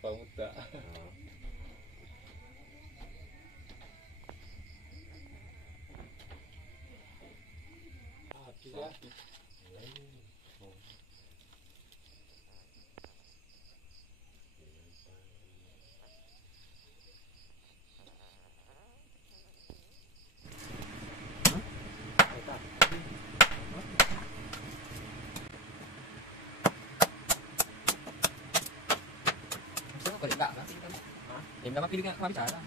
Pemuda. Habis ya. Có điểm đạm đó. Điểm đạm mà pilih nggak bicara.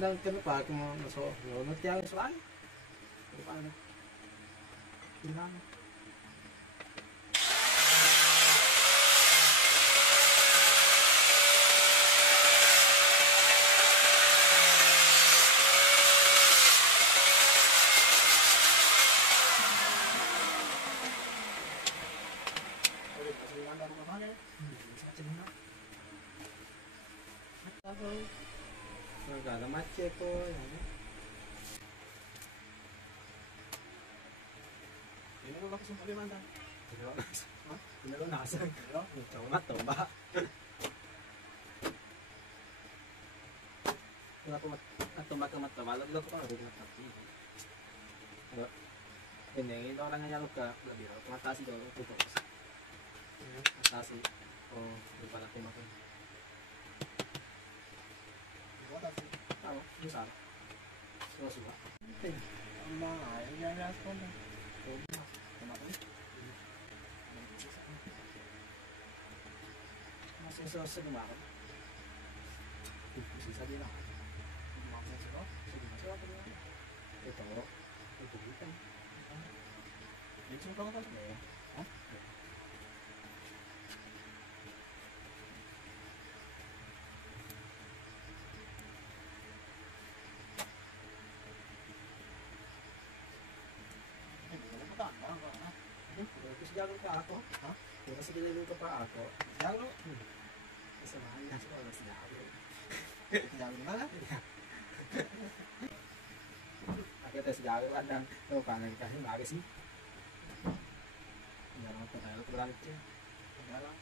Đang cái nó số nó treo xoáy nó gak ada macet tuh. Ini lo langsung kali mana? Ini lo nasa, lo coba toba. Kenapa tomat lo kok ada tapi? Ini orangnya luka lebih atasi dong itu terus. Atasi. Oh, lupa lagi makan. Atasi. Tahu, besar. Suka. Emang aja ya sekolah. Kenapa nih? Masih selesai kemarin. Bisa bilang. Maksudnya sih kok, sudah apa nih? Itu bukan. Ini cuma apa ya? Hah? Jago pa ako, ha? Kung kasi niluluto pa ako, jago. Isa mahal na siya, mas jago. Jago na lang. Aku tes jago kadang, tuh kangen kasih bagus sih. Jangan apa tayo berarti. Dalam.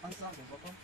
Asal potong.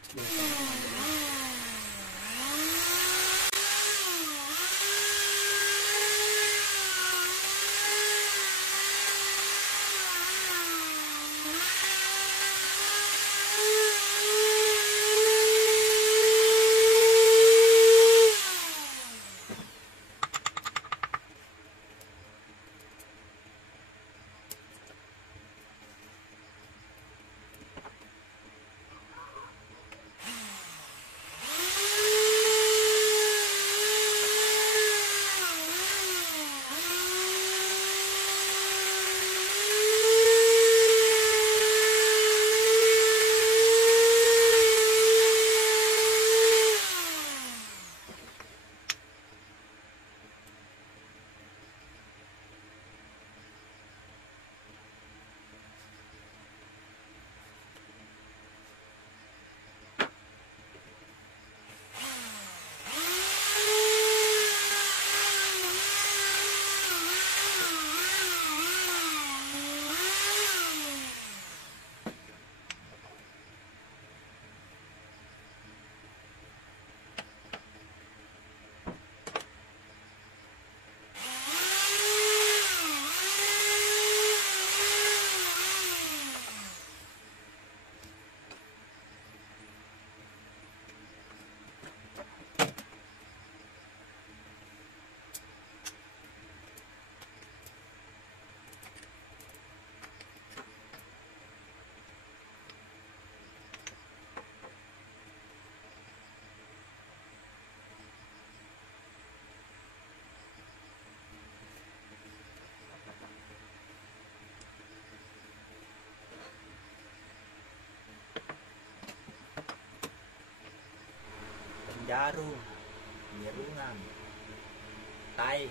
Jarum, Nyerungan, Tai.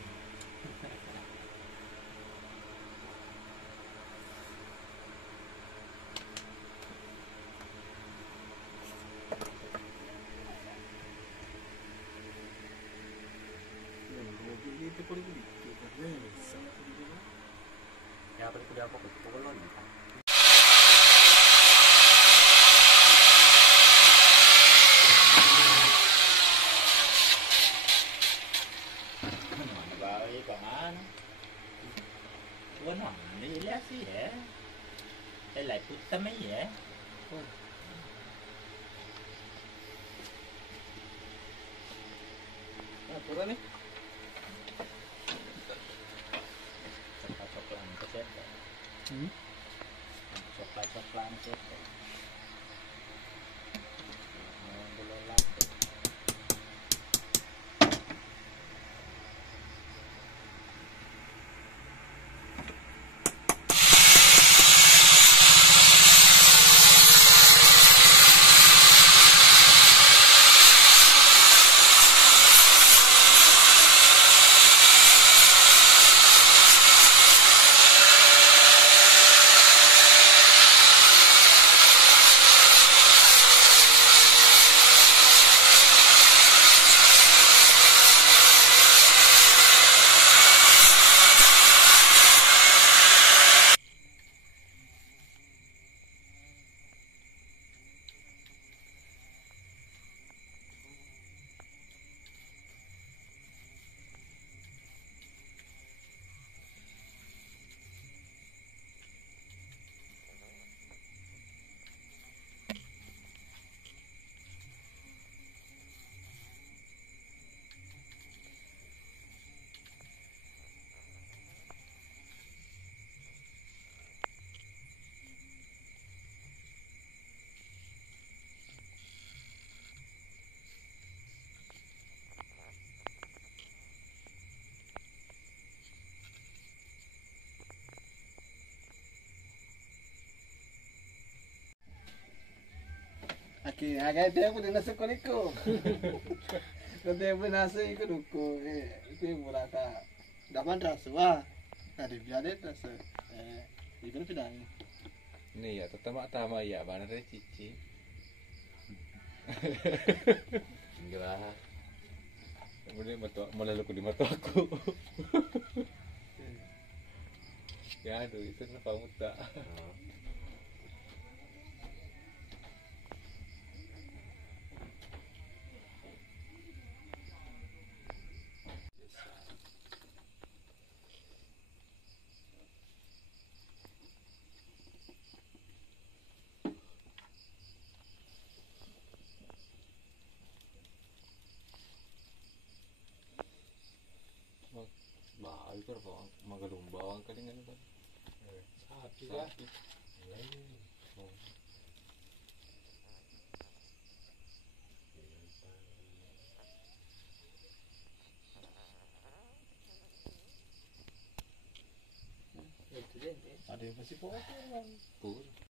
Ya, apa itu dia apa? Pukul Bueno, dile así, ¿eh? Es la puta me, ¿eh? Turun nih. Coklat-coklat kecil. Coklat-coklat kecil. Belum lagi. laki. Agak dia pun nasa ko niko. Kung dia pun nasa iko nuko. Iko yung mula ka. Dapat rasuah. Ada biadet rasa. Iko na pinang. Nih ya, tama ya, mana dari cici. Enggak lah. Kemudian malah lu di mata aku. Ya aduh, itu kenapa muta. Bah, itu apa? Magalung bawang kali kan kan. Sapi lah. Itu dia. Ada yang masih po. Pur.